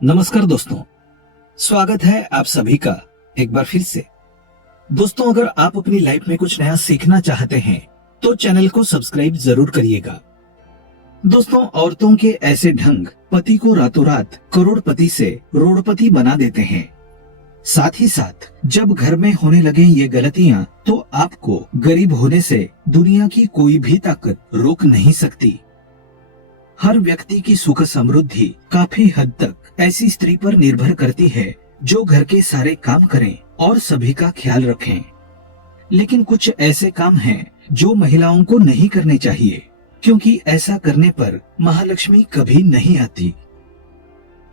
नमस्कार दोस्तों, स्वागत है आप सभी का एक बार फिर से। दोस्तों, अगर आप अपनी लाइफ में कुछ नया सीखना चाहते हैं तो चैनल को सब्सक्राइब जरूर करिएगा। दोस्तों, औरतों के ऐसे ढंग पति को रातों रात करोड़पति से रोड़पति बना देते हैं। साथ ही साथ जब घर में होने लगे ये गलतियां तो आपको गरीब होने से दुनिया की कोई भी ताकत रोक नहीं सकती। हर व्यक्ति की सुख समृद्धि काफी हद तक ऐसी स्त्री पर निर्भर करती है जो घर के सारे काम करें और सभी का ख्याल रखें। लेकिन कुछ ऐसे काम हैं जो महिलाओं को नहीं करने चाहिए, क्योंकि ऐसा करने पर महालक्ष्मी कभी नहीं आती।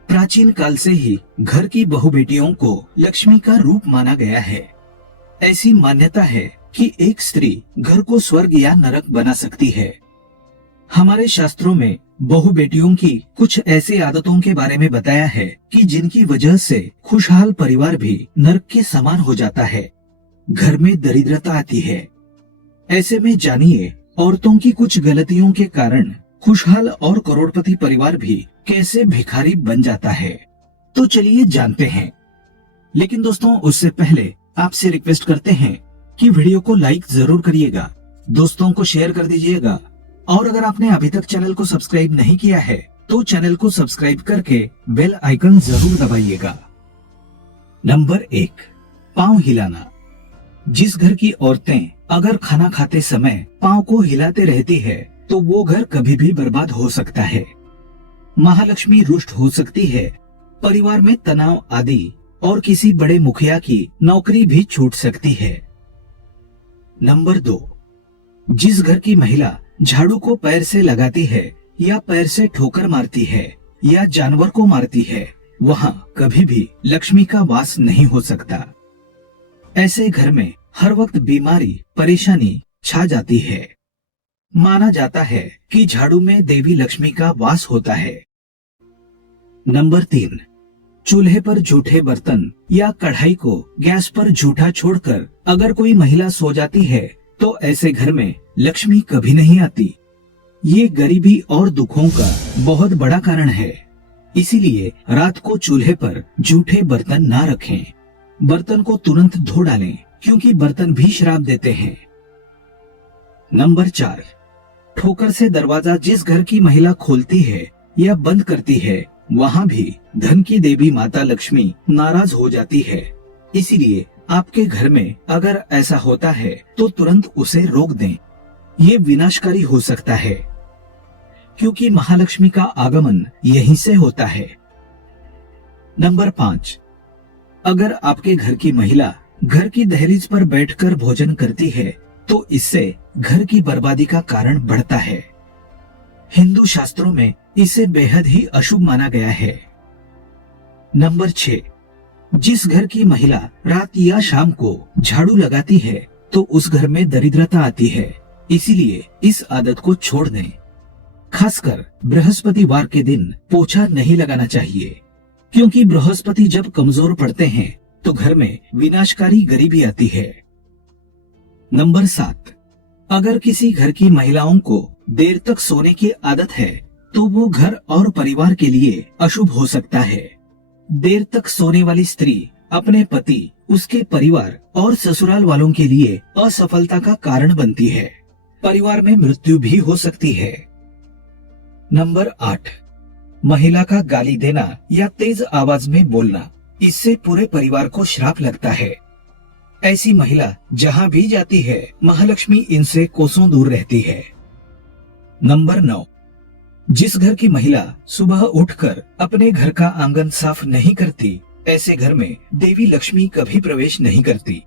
प्राचीन काल से ही घर की बहु बेटियों को लक्ष्मी का रूप माना गया है। ऐसी मान्यता है कि एक स्त्री घर को स्वर्ग या नरक बना सकती है। हमारे शास्त्रों में बहु बेटियों की कुछ ऐसी आदतों के बारे में बताया है कि जिनकी वजह से खुशहाल परिवार भी नरक के समान हो जाता है, घर में दरिद्रता आती है। ऐसे में जानिए औरतों की कुछ गलतियों के कारण खुशहाल और करोड़पति परिवार भी कैसे भिखारी बन जाता है। तो चलिए जानते हैं। लेकिन दोस्तों, उससे पहले आपसे रिक्वेस्ट करते हैं कि वीडियो को लाइक जरूर करिएगा, दोस्तों को शेयर कर दीजिएगा, और अगर आपने अभी तक चैनल को सब्सक्राइब नहीं किया है तो चैनल को सब्सक्राइब करके बेल आइकन जरूर दबाइएगा। नंबर 1, पांव हिलाना। जिस घर की औरतें अगर खाना खाते समय पांव को हिलाते रहती है तो वो घर कभी भी बर्बाद हो सकता है। महालक्ष्मी रुष्ट हो सकती है, परिवार में तनाव आदि और किसी बड़े मुखिया की नौकरी भी छूट सकती है। नंबर 2, जिस घर की महिला झाड़ू को पैर से लगाती है या पैर से ठोकर मारती है या जानवर को मारती है, वहाँ कभी भी लक्ष्मी का वास नहीं हो सकता। ऐसे घर में हर वक्त बीमारी परेशानी छा जाती है। माना जाता है कि झाड़ू में देवी लक्ष्मी का वास होता है। नंबर 3, चूल्हे पर जूठे बर्तन या कढ़ाई को गैस पर जूठा छोड़कर अगर कोई महिला सो जाती है तो ऐसे घर में लक्ष्मी कभी नहीं आती। ये गरीबी और दुखों का बहुत बड़ा कारण है। इसीलिए रात को चूल्हे पर जूठे बर्तन ना रखें। बर्तन को तुरंत धो डालें, क्योंकि बर्तन भी श्राप देते हैं। नंबर 4, ठोकर से दरवाजा जिस घर की महिला खोलती है या बंद करती है, वहाँ भी धन की देवी माता लक्ष्मी नाराज हो जाती है। इसीलिए आपके घर में अगर ऐसा होता है तो तुरंत उसे रोक दें। ये विनाशकारी हो सकता है, क्योंकि महालक्ष्मी का आगमन यहीं से होता है। नंबर 5, अगर आपके घर की महिला घर की दहलीज पर बैठकर भोजन करती है तो इससे घर की बर्बादी का कारण बढ़ता है। हिंदू शास्त्रों में इसे बेहद ही अशुभ माना गया है। नंबर 6, जिस घर की महिला रात या शाम को झाड़ू लगाती है तो उस घर में दरिद्रता आती है। इसीलिए इस आदत को छोड़ दें। खासकर बृहस्पतिवार के दिन पोछा नहीं लगाना चाहिए, क्योंकि बृहस्पति जब कमजोर पड़ते हैं तो घर में विनाशकारी गरीबी आती है। नंबर 7, अगर किसी घर की महिलाओं को देर तक सोने की आदत है तो वो घर और परिवार के लिए अशुभ हो सकता है। देर तक सोने वाली स्त्री अपने पति, उसके परिवार और ससुराल वालों के लिए असफलता का कारण बनती है। परिवार में मृत्यु भी हो सकती है। नंबर 8, महिला का गाली देना या तेज आवाज में बोलना, इससे पूरे परिवार को श्राप लगता है। ऐसी महिला जहाँ भी जाती है महालक्ष्मी इनसे कोसों दूर रहती है। नंबर 9, जिस घर की महिला सुबह उठकर अपने घर का आंगन साफ नहीं करती, ऐसे घर में देवी लक्ष्मी कभी प्रवेश नहीं करती।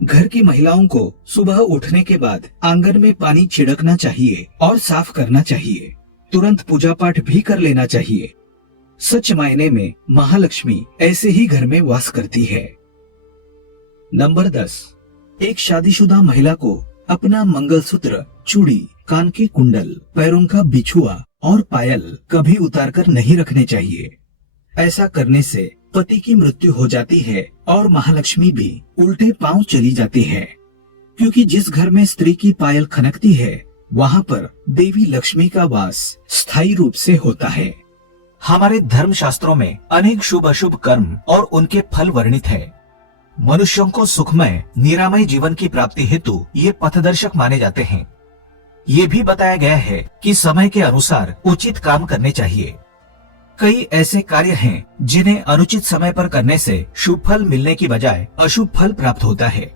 घर की महिलाओं को सुबह उठने के बाद आंगन में पानी छिड़कना चाहिए और साफ करना चाहिए। तुरंत पूजा पाठ भी कर लेना चाहिए। सच मायने में महालक्ष्मी ऐसे ही घर में वास करती है। नंबर 10, एक शादीशुदा महिला को अपना मंगलसूत्र, चूड़ी, कान के कुंडल, पैरों का बिछुआ और पायल कभी उतारकर नहीं रखने चाहिए। ऐसा करने से पति की मृत्यु हो जाती है और महालक्ष्मी भी उल्टे पांव चली जाती है, क्योंकि जिस घर में स्त्री की पायल खनकती है वहाँ पर देवी लक्ष्मी का वास स्थायी रूप से होता है। हमारे धर्म शास्त्रों में अनेक शुभ अशुभ कर्म और उनके फल वर्णित है। मनुष्यों को सुखमय निरामय जीवन की प्राप्ति हेतु ये पथदर्शक माने जाते हैं। ये भी बताया गया है कि समय के अनुसार उचित काम करने चाहिए। कई ऐसे कार्य हैं जिन्हें अनुचित समय पर करने से शुभ फल मिलने की बजाय अशुभ फल प्राप्त होता है।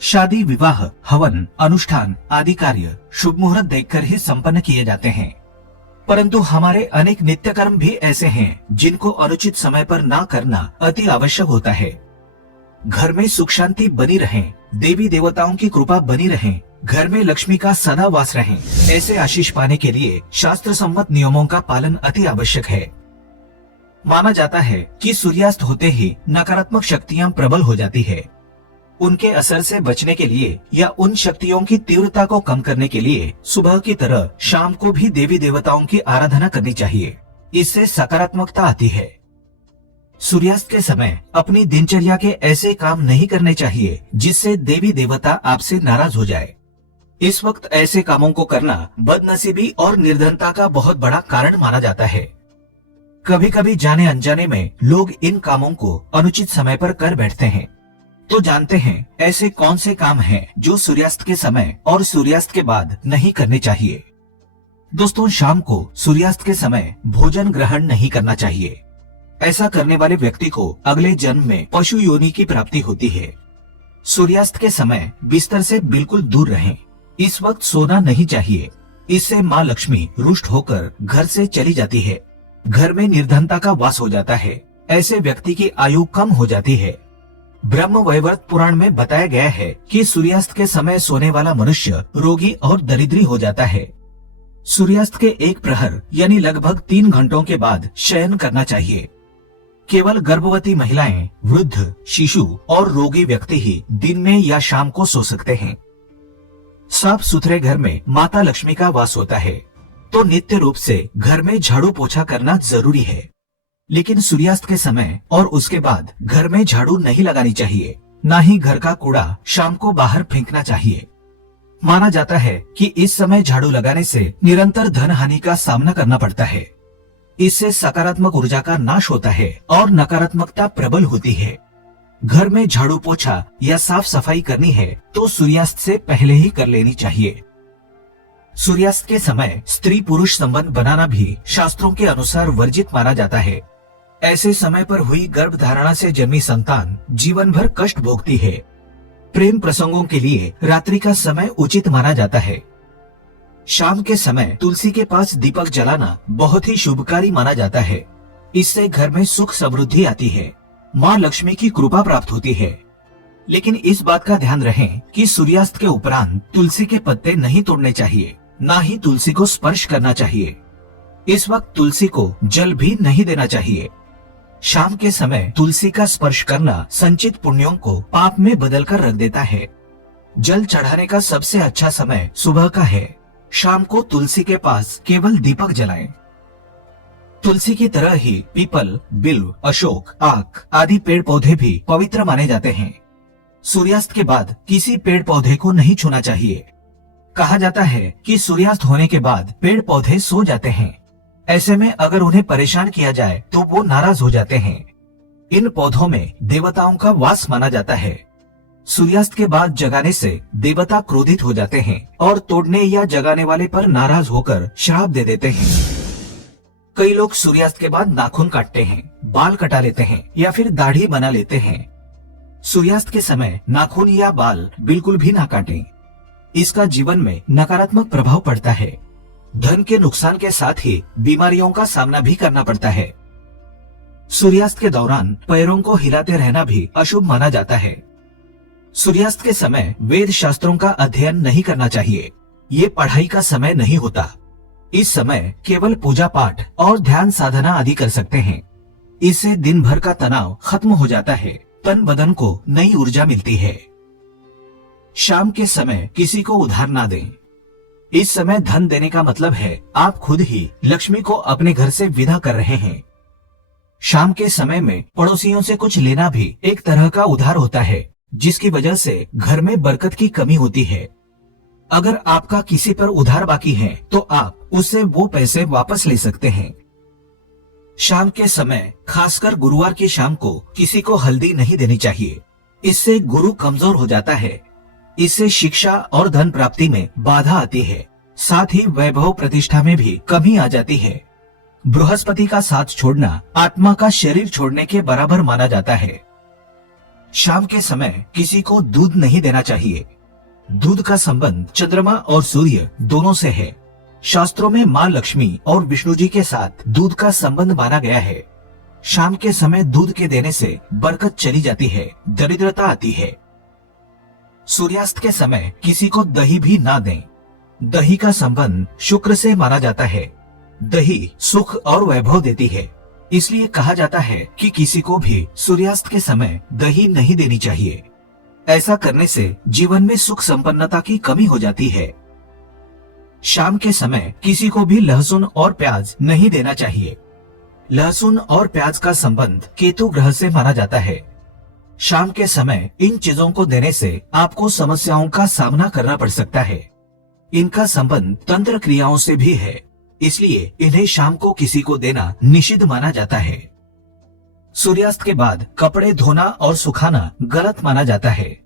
शादी, विवाह, हवन, अनुष्ठान आदि कार्य शुभ मुहूर्त देखकर ही संपन्न किए जाते हैं, परंतु हमारे अनेक नित्य कर्म भी ऐसे हैं जिनको अनुचित समय पर ना करना अति आवश्यक होता है। घर में सुख शांति बनी रहे, देवी देवताओं की कृपा बनी रहे, घर में लक्ष्मी का सदा वास रहे, ऐसे आशीष पाने के लिए शास्त्र सम्मत नियमों का पालन अति आवश्यक है। माना जाता है कि सूर्यास्त होते ही नकारात्मक शक्तियां प्रबल हो जाती है। उनके असर से बचने के लिए या उन शक्तियों की तीव्रता को कम करने के लिए सुबह की तरह शाम को भी देवी देवताओं की आराधना करनी चाहिए। इससे सकारात्मकता आती है। सूर्यास्त के समय अपनी दिनचर्या के ऐसे काम नहीं करने चाहिए जिससे देवी देवता आपसे नाराज हो जाए। इस वक्त ऐसे कामों को करना बदनसीबी और निर्धनता का बहुत बड़ा कारण माना जाता है। कभी कभी जाने अनजाने में लोग इन कामों को अनुचित समय पर कर बैठते हैं। तो जानते हैं ऐसे कौन से काम हैं जो सूर्यास्त के समय और सूर्यास्त के बाद नहीं करने चाहिए। दोस्तों, शाम को सूर्यास्त के समय भोजन ग्रहण नहीं करना चाहिए। ऐसा करने वाले व्यक्ति को अगले जन्म में पशु योनि की प्राप्ति होती है। सूर्यास्त के समय बिस्तर से बिल्कुल दूर रहें। इस वक्त सोना नहीं चाहिए। इससे माँ लक्ष्मी रुष्ट होकर घर से चली जाती है। घर में निर्धनता का वास हो जाता है। ऐसे व्यक्ति की आयु कम हो जाती है। ब्रह्म वैवर्त पुराण में बताया गया है कि सूर्यास्त के समय सोने वाला मनुष्य रोगी और दरिद्री हो जाता है। सूर्यास्त के एक प्रहर यानी लगभग 3 घंटों के बाद शयन करना चाहिए। केवल गर्भवती महिलाएं, वृद्ध, शिशु और रोगी व्यक्ति ही दिन में या शाम को सो सकते हैं। साफ सुथरे घर में माता लक्ष्मी का वास होता है, तो नित्य रूप से घर में झाड़ू पोछा करना जरूरी है। लेकिन सूर्यास्त के समय और उसके बाद घर में झाड़ू नहीं लगानी चाहिए। न ही घर का कूड़ा शाम को बाहर फेंकना चाहिए। माना जाता है कि इस समय झाड़ू लगाने से निरंतर धन हानि का सामना करना पड़ता है। इससे सकारात्मक ऊर्जा का नाश होता है और नकारात्मकता प्रबल होती है। घर में झाड़ू पोछा या साफ सफाई करनी है तो सूर्यास्त से पहले ही कर लेनी चाहिए। सूर्यास्त के समय स्त्री पुरुष संबंध बनाना भी शास्त्रों के अनुसार वर्जित माना जाता है। ऐसे समय पर हुई गर्भधारणा से जन्मी संतान जीवन भर कष्ट भोगती है। प्रेम प्रसंगों के लिए रात्रि का समय उचित माना जाता है। शाम के समय तुलसी के पास दीपक जलाना बहुत ही शुभकारी माना जाता है। इससे घर में सुख समृद्धि आती है, माँ लक्ष्मी की कृपा प्राप्त होती है। लेकिन इस बात का ध्यान रहे कि सूर्यास्त के उपरांत तुलसी के पत्ते नहीं तोड़ने चाहिए, ना ही तुलसी को स्पर्श करना चाहिए। इस वक्त तुलसी को जल भी नहीं देना चाहिए। शाम के समय तुलसी का स्पर्श करना संचित पुण्यों को पाप में बदलकर रख देता है। जल चढ़ाने का सबसे अच्छा समय सुबह का है। शाम को तुलसी के पास केवल दीपक जलाएं। तुलसी की तरह ही पीपल, बिल्व, अशोक, आक आदि पेड़ पौधे भी पवित्र माने जाते हैं। सूर्यास्त के बाद किसी पेड़ पौधे को नहीं छूना चाहिए। कहा जाता है कि सूर्यास्त होने के बाद पेड़ पौधे सो जाते हैं। ऐसे में अगर उन्हें परेशान किया जाए तो वो नाराज हो जाते हैं। इन पौधों में देवताओं का वास माना जाता है। सूर्यास्त के बाद जगाने से देवता क्रोधित हो जाते हैं और तोड़ने या जगाने वाले पर नाराज होकर श्राप दे देते हैं। कई लोग सूर्यास्त के बाद नाखून काटते हैं, बाल कटा लेते हैं या फिर दाढ़ी बना लेते हैं। सूर्यास्त के समय नाखून या बाल बिल्कुल भी ना काटें। इसका जीवन में नकारात्मक प्रभाव पड़ता है। धन के नुकसान के साथ ही बीमारियों का सामना भी करना पड़ता है। सूर्यास्त के दौरान पैरों को हिलाते रहना भी अशुभ माना जाता है। सूर्यास्त के समय वेद शास्त्रों का अध्ययन नहीं करना चाहिए। ये पढ़ाई का समय नहीं होता। इस समय केवल पूजा पाठ और ध्यान साधना आदि कर सकते हैं। इससे दिन भर का तनाव खत्म हो जाता है, तन बदन को नई ऊर्जा मिलती है। शाम के समय किसी को उधार ना दें। इस समय धन देने का मतलब है आप खुद ही लक्ष्मी को अपने घर से विदा कर रहे हैं। शाम के समय में पड़ोसियों से कुछ लेना भी एक तरह का उधार होता है, जिसकी वजह से घर में बरकत की कमी होती है। अगर आपका किसी पर उधार बाकी है तो आप उससे वो पैसे वापस ले सकते हैं। शाम के समय खासकर गुरुवार की शाम को किसी को हल्दी नहीं देनी चाहिए। इससे गुरु कमजोर हो जाता है। इससे शिक्षा और धन प्राप्ति में बाधा आती है। साथ ही वैभव प्रतिष्ठा में भी कमी आ जाती है। बृहस्पति का साथ छोड़ना आत्मा का शरीर छोड़ने के बराबर माना जाता है। शाम के समय किसी को दूध नहीं देना चाहिए। दूध का संबंध चंद्रमा और सूर्य दोनों से है। शास्त्रों में माँ लक्ष्मी और विष्णु जी के साथ दूध का संबंध माना गया है। शाम के समय दूध के देने से बरकत चली जाती है, दरिद्रता आती है। सूर्यास्त के समय किसी को दही भी ना दें। दही का संबंध शुक्र से माना जाता है। दही सुख और वैभव देती है, इसलिए कहा जाता है कि किसी को भी सूर्यास्त के समय दही नहीं देनी चाहिए। ऐसा करने से जीवन में सुख संपन्नता की कमी हो जाती है। शाम के समय किसी को भी लहसुन और प्याज नहीं देना चाहिए। लहसुन और प्याज का संबंध केतु ग्रह से माना जाता है। शाम के समय इन चीजों को देने से आपको समस्याओं का सामना करना पड़ सकता है। इनका संबंध तंत्र क्रियाओं से भी है, इसलिए इन्हें शाम को किसी को देना निषिद्ध माना जाता है। सूर्यास्त के बाद कपड़े धोना और सुखाना गलत माना जाता है।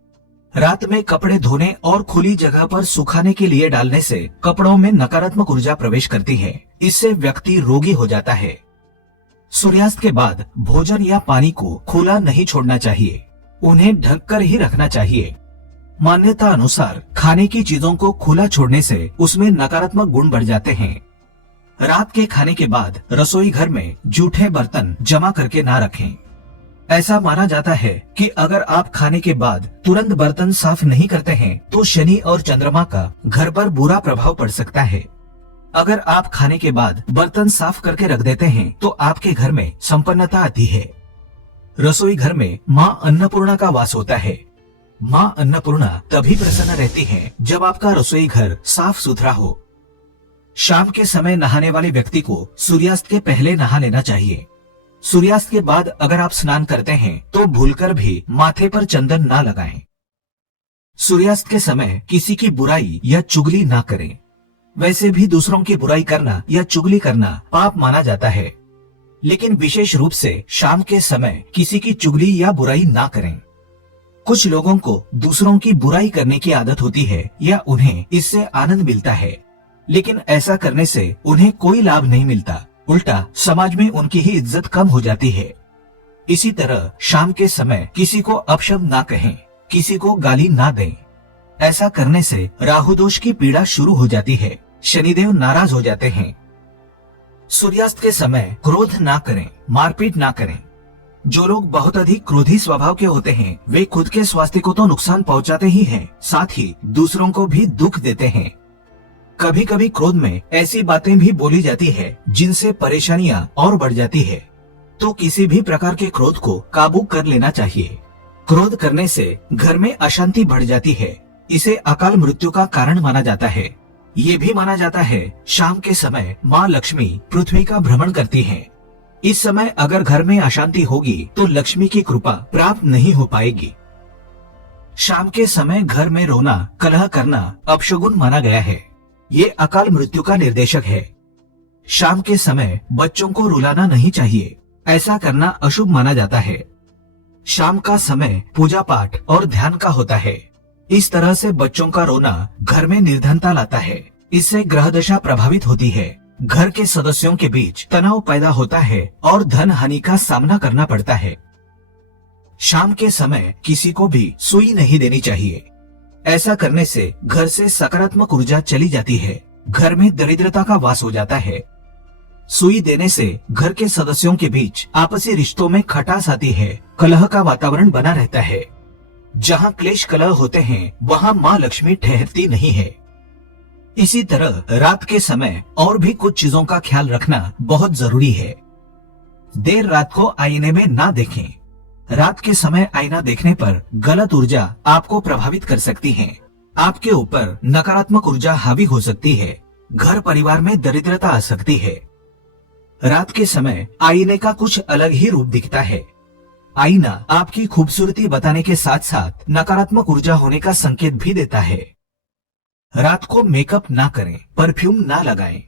रात में कपड़े धोने और खुली जगह पर सुखाने के लिए डालने से कपड़ों में नकारात्मक ऊर्जा प्रवेश करती है। इससे व्यक्ति रोगी हो जाता है। सूर्यास्त के बाद भोजन या पानी को खुला नहीं छोड़ना चाहिए, उन्हें ढककर ही रखना चाहिए। मान्यता अनुसार खाने की चीजों को खुला छोड़ने से उसमें नकारात्मक गुण बढ़ जाते हैं। रात के खाने के बाद रसोई घर में जूठे बर्तन जमा करके ना रखें। ऐसा माना जाता है कि अगर आप खाने के बाद तुरंत बर्तन साफ नहीं करते हैं तो शनि और चंद्रमा का घर पर बुरा प्रभाव पड़ सकता है। अगर आप खाने के बाद बर्तन साफ करके रख देते हैं तो आपके घर में संपन्नता आती है। रसोई घर में माँ अन्नपूर्णा का वास होता है। माँ अन्नपूर्णा तभी प्रसन्न रहती है जब आपका रसोई घर साफ सुथरा हो। शाम के समय नहाने वाले व्यक्ति को सूर्यास्त के पहले नहा लेना चाहिए। सूर्यास्त के बाद अगर आप स्नान करते हैं तो भूलकर भी माथे पर चंदन ना लगाएं। सूर्यास्त के समय किसी की बुराई या चुगली ना करें। वैसे भी दूसरों की बुराई करना या चुगली करना पाप माना जाता है, लेकिन विशेष रूप से शाम के समय किसी की चुगली या बुराई ना करें। कुछ लोगों को दूसरों की बुराई करने की आदत होती है या उन्हें इससे आनंद मिलता है, लेकिन ऐसा करने से उन्हें कोई लाभ नहीं मिलता, उल्टा समाज में उनकी ही इज्जत कम हो जाती है। इसी तरह शाम के समय किसी को अपशब्द ना कहें, किसी को गाली ना दें। ऐसा करने से राहु दोष की पीड़ा शुरू हो जाती है, शनिदेव नाराज हो जाते हैं। सूर्यास्त के समय क्रोध ना करें, मारपीट ना करें। जो लोग बहुत अधिक क्रोधी स्वभाव के होते हैं वे खुद के स्वास्थ्य को तो नुकसान पहुंचाते ही हैं, साथ ही दूसरों को भी दुख देते हैं। कभी कभी क्रोध में ऐसी बातें भी बोली जाती है जिनसे परेशानियां और बढ़ जाती है, तो किसी भी प्रकार के क्रोध को काबू कर लेना चाहिए। क्रोध करने से घर में अशांति बढ़ जाती है, इसे अकाल मृत्यु का कारण माना जाता है। ये भी माना जाता है शाम के समय माँ लक्ष्मी पृथ्वी का भ्रमण करती हैं। इस समय अगर घर में अशांति होगी तो लक्ष्मी की कृपा प्राप्त नहीं हो पाएगी। शाम के समय घर में रोना, कलह करना अपशगुन माना गया है। ये अकाल मृत्यु का निर्देशक है। शाम के समय बच्चों को रुलाना नहीं चाहिए, ऐसा करना अशुभ माना जाता है। शाम का समय पूजा पाठ और ध्यान का होता है। इस तरह से बच्चों का रोना घर में निर्धनता लाता है। इससे ग्रह दशा प्रभावित होती है, घर के सदस्यों के बीच तनाव पैदा होता है और धन हानि का सामना करना पड़ता है। शाम के समय किसी को भी सुई नहीं देनी चाहिए। ऐसा करने से घर से सकारात्मक ऊर्जा चली जाती है, घर में दरिद्रता का वास हो जाता है। सुई देने से घर के सदस्यों के बीच आपसी रिश्तों में खटास आती है, कलह का वातावरण बना रहता है। जहाँ क्लेश कलह होते हैं वहाँ माँ लक्ष्मी ठहरती नहीं है। इसी तरह रात के समय और भी कुछ चीजों का ख्याल रखना बहुत जरूरी है। देर रात को आईने में ना देखें। रात के समय आईना देखने पर गलत ऊर्जा आपको प्रभावित कर सकती है। आपके ऊपर नकारात्मक ऊर्जा हावी हो सकती है, घर परिवार में दरिद्रता आ सकती है। रात के समय आईने का कुछ अलग ही रूप दिखता है। आईना आपकी खूबसूरती बताने के साथ साथ नकारात्मक ऊर्जा होने का संकेत भी देता है। रात को मेकअप ना करें, परफ्यूम ना लगाएं।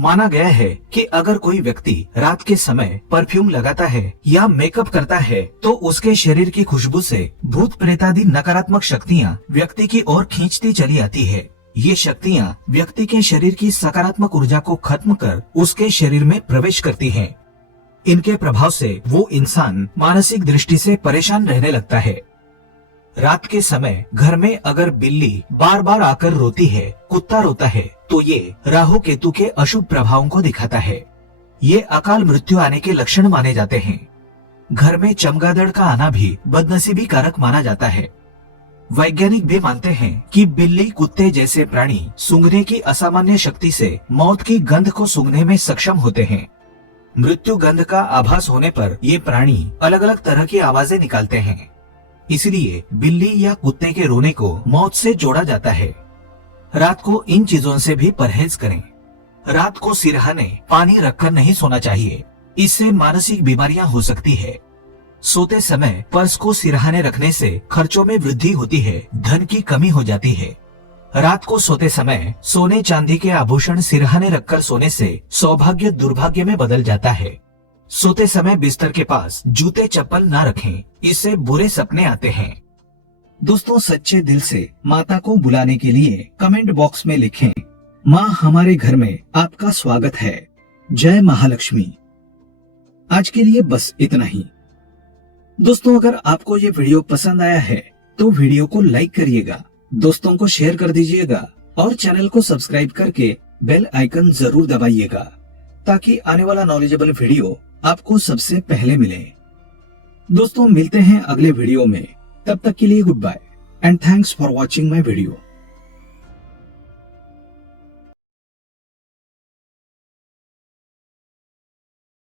माना गया है कि अगर कोई व्यक्ति रात के समय परफ्यूम लगाता है या मेकअप करता है तो उसके शरीर की खुशबू से भूत प्रेतादि नकारात्मक शक्तियाँ व्यक्ति की ओर खींचती चली आती है। ये शक्तियाँ व्यक्ति के शरीर की सकारात्मक ऊर्जा को खत्म कर उसके शरीर में प्रवेश करती हैं। इनके प्रभाव से वो इंसान मानसिक दृष्टि से परेशान रहने लगता है। रात के समय घर में अगर बिल्ली बार बार आकर रोती है, कुत्ता रोता है, तो ये राहु केतु के अशुभ प्रभावों को दिखाता है। ये अकाल मृत्यु आने के लक्षण माने जाते हैं। घर में चमगादड़ का आना भी बदनसीबी कारक माना जाता है। वैज्ञानिक भी मानते हैं कि बिल्ली, कुत्ते जैसे प्राणी सूंघने की असामान्य शक्ति से मौत की गंध को सूंघने में सक्षम होते हैं। मृत्यु गंध का आभास होने पर ये प्राणी अलग अलग तरह की आवाजें निकालते हैं। इसलिए बिल्ली या कुत्ते के रोने को मौत से जोड़ा जाता है। रात को इन चीजों से भी परहेज करें। रात को सिरहाने पानी रखकर नहीं सोना चाहिए, इससे मानसिक बीमारियां हो सकती है। सोते समय पर्स को सिरहाने रखने से खर्चों में वृद्धि होती है, धन की कमी हो जाती है। रात को सोते समय सोने चांदी के आभूषण सिरहाने रखकर सोने से सौभाग्य दुर्भाग्य में बदल जाता है। सोते समय बिस्तर के पास जूते चप्पल ना रखें, इससे बुरे सपने आते हैं। दोस्तों, सच्चे दिल से माता को बुलाने के लिए कमेंट बॉक्स में लिखें, माँ हमारे घर में आपका स्वागत है, जय महालक्ष्मी। आज के लिए बस इतना ही। दोस्तों, अगर आपको ये वीडियो पसंद आया है तो वीडियो को लाइक करिएगा, दोस्तों को शेयर कर दीजिएगा और चैनल को सब्सक्राइब करके बेल आइकन जरूर दबाइएगा ताकि आने वाला नॉलेजेबल वीडियो आपको सबसे पहले मिले। दोस्तों, मिलते हैं अगले वीडियो में, तब तक के लिए goodbye and thanks for watching my video.